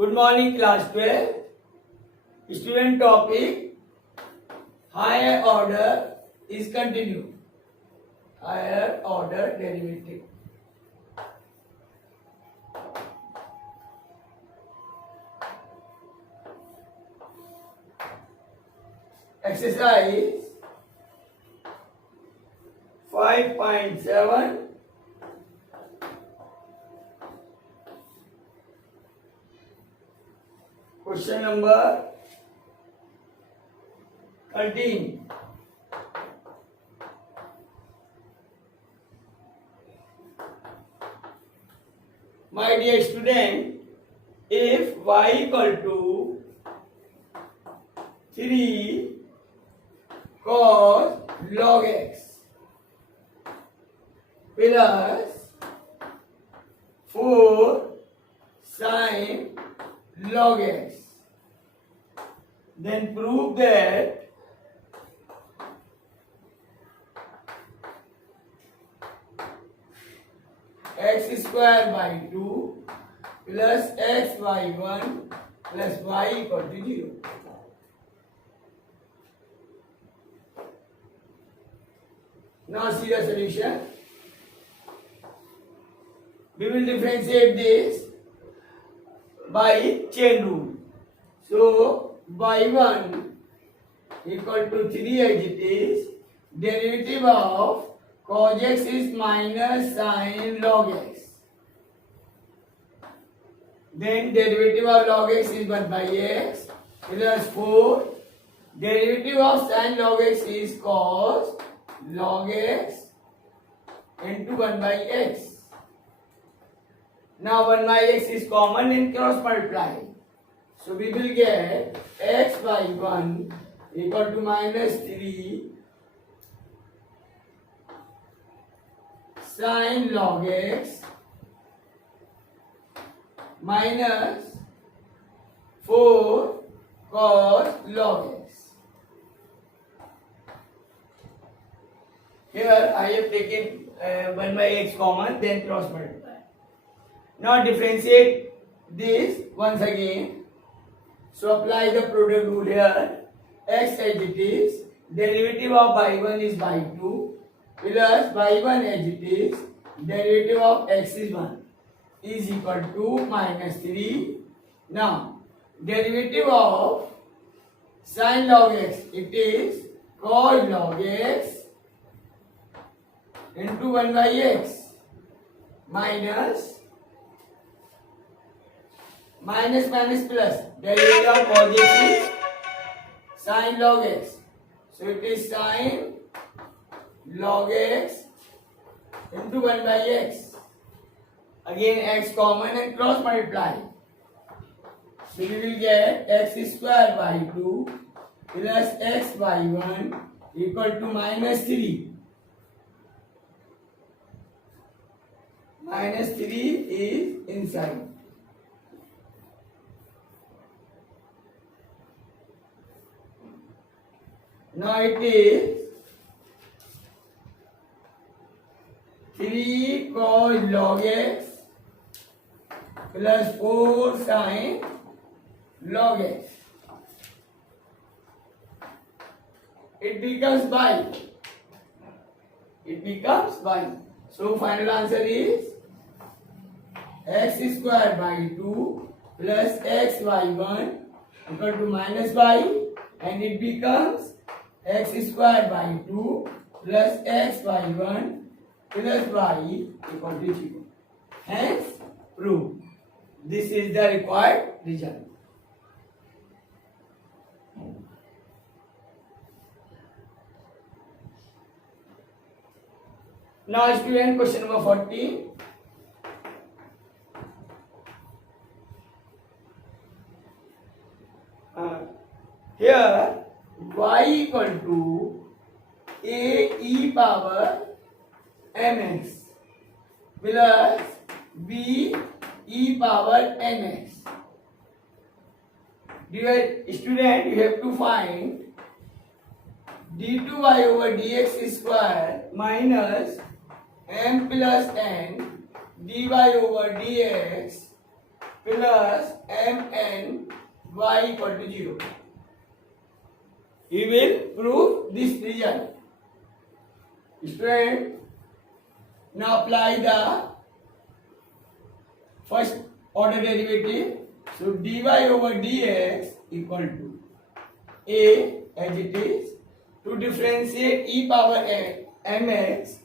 Good morning, class 12. Student topic higher order is continued. Higher order derivative. Exercise 5.7. Question number 13. My dear student, if y equal to 3 cos log x plus 4 sin log x, then prove that x square by 2 plus x by 1 plus y equal to 0. Now see the solution. We will differentiate this by chain rule. So y1 equal to 3 as it is. Derivative of cos x is minus sin log x. Then derivative of log x is 1 by x plus 4. Derivative of sin log x is cos log x into 1 by x. Now 1 by x is common and cross multiply. So we will get x by 1 equal to minus 3 sin log x minus 4 cos log x. Here I have taken 1 by x common, then cross multiply. Now differentiate this once again. So apply the product rule here. X as it is. Derivative of y1 is by 2 plus y1 as it is. Derivative of x is 1 is equal to minus 3. Now derivative of sin log x, it is cos log x into 1 by x minus plus derivative of cos x is sin log x. So it is sin log x into 1 by x. Again x common and cross multiply. So we will get x square by 2 plus x by 1 equal to minus 3. Minus 3 is inside. Now it is 3 cos log x plus 4 sin log x. It becomes by. So final answer is x square by 2 plus x by 1 equal to minus y, and it becomes x square by 2 plus x by 1 plus y equal to 0. Hence, prove. This is the required result. Now, student, question number 14. Here, y equal to a e power mx plus b e power nx. Dear student, you have to find d2y over dx square minus m plus n dy over dx plus mn y equal to 0. He will prove this result. Student, now apply the first order derivative. So dy over dx equal to a as it is. To differentiate e power mx,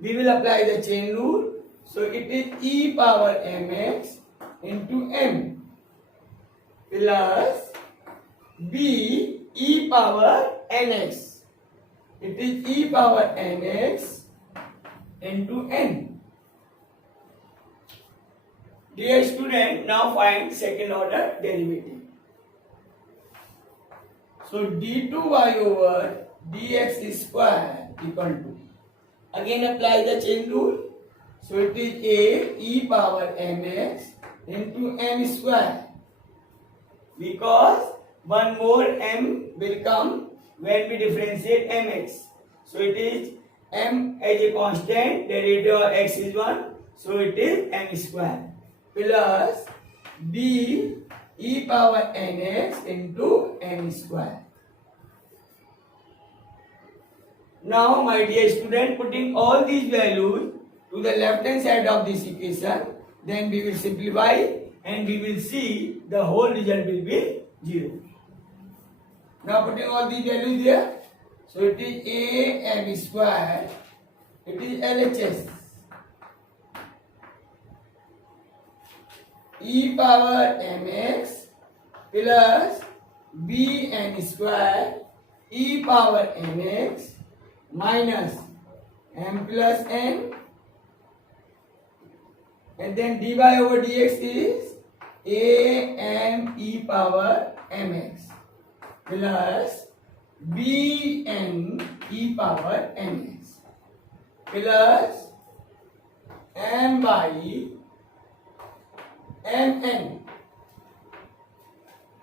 we will apply the chain rule. So it is e power mx into m plus b e power nx. It is e power nx into n. Dear student, now find second order derivative. So d2y over dx square equal to, again apply the chain rule. So it is a e power mx into m square, because one more m will come when we differentiate mx. So it is m as a constant, derivative of x is 1, so it is m square plus b e power nx into n square. Now my dear student, putting all these values to the left hand side of this equation, then we will simplify and we will see the whole result will be 0. Now putting all these values there, so it is a m square, it is LHS, e power mx plus b n square e power nx minus m plus n, and then dy over dx is a m e power mx plus b n e power nx plus m by mn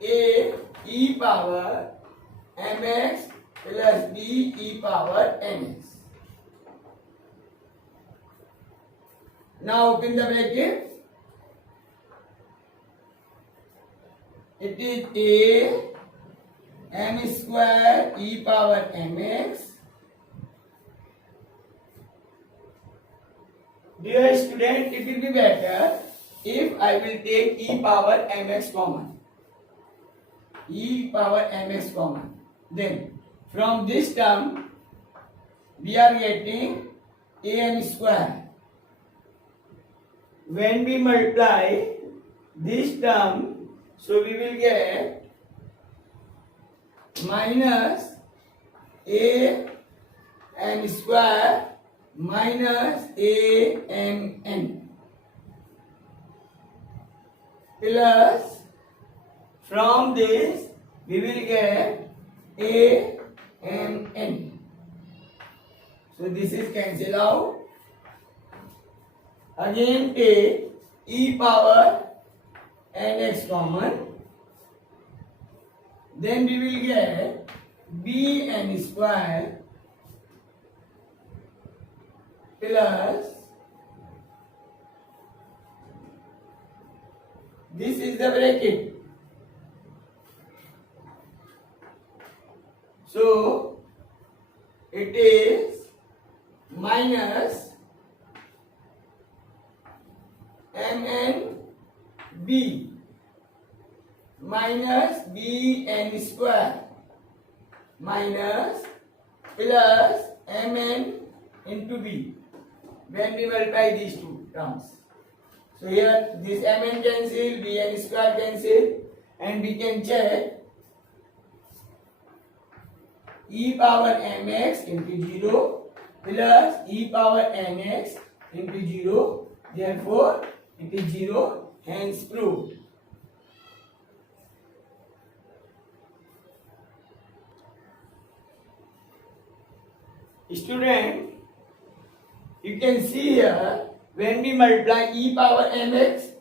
a e power mx plus b e power nx. Now open the bracket. It is a m square e power mx. Dear student, it will be better if I will take e power mx common. E power mx common. Then from this term we are getting am square. When we multiply this term, so we will get minus a m square minus a m n plus from this we will get a m n. So this is cancel out. Again take e power nx common, then we will get b n square plus this is the bracket. So it is minus mn b minus b n square minus plus mn into b when we multiply these two terms. So here this mn cancel, bn square cancel, and we can check e power mx into 0 plus e power nx into 0. Therefore it is 0, hence proved. Student, you can see here when we multiply e power mx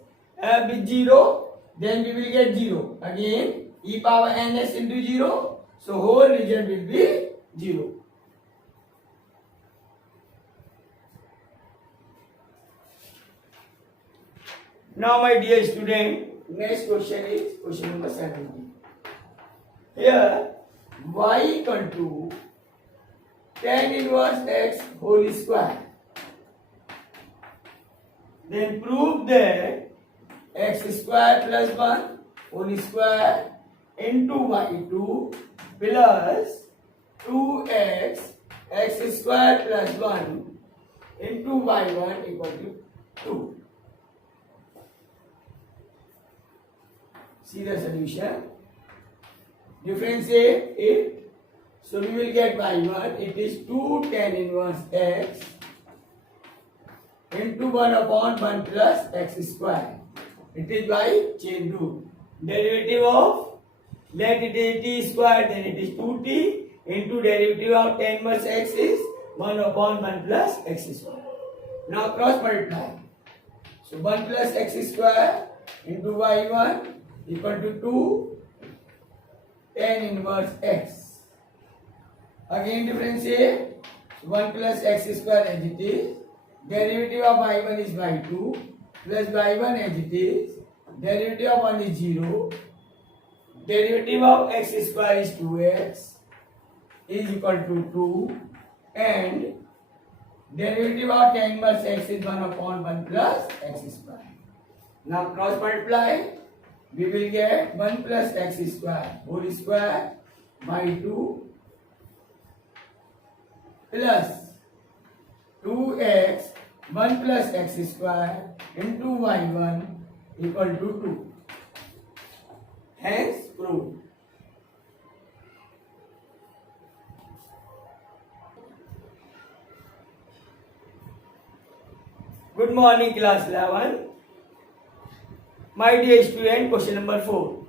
with 0, then we will get 0. Again e power ns into 0, so whole result will be 0. Now, my dear student, next question is question number 17. Here, y equal to tan inverse x whole square. Then prove that x square plus 1 whole square into y2 plus 2x x square plus 1 into y1 equal to 2. See the solution. Differentiate it. So we will get y1. It is 2 tan inverse x into 1 upon 1 plus x square. It is by chain rule. Derivative of, let it is t square, then it is 2t into derivative of tan inverse x is 1 upon 1 plus x square. Now cross multiply. So 1 plus x square into y1 equal to 2 tan inverse x. Again differentiate. So 1 plus x square as it is. Derivative of y1 is y2 plus y1 as it is. Derivative of 1 is 0. Derivative of x square is 2x is equal to 2 and derivative of tan inverse x is 1 upon 1 plus x square. Now cross multiply. We will get 1 plus x square whole square by 2 plus 2x 1 plus x square into y1 equal to 2. Hence proved. Good morning, class 11. My dear student, question number 4.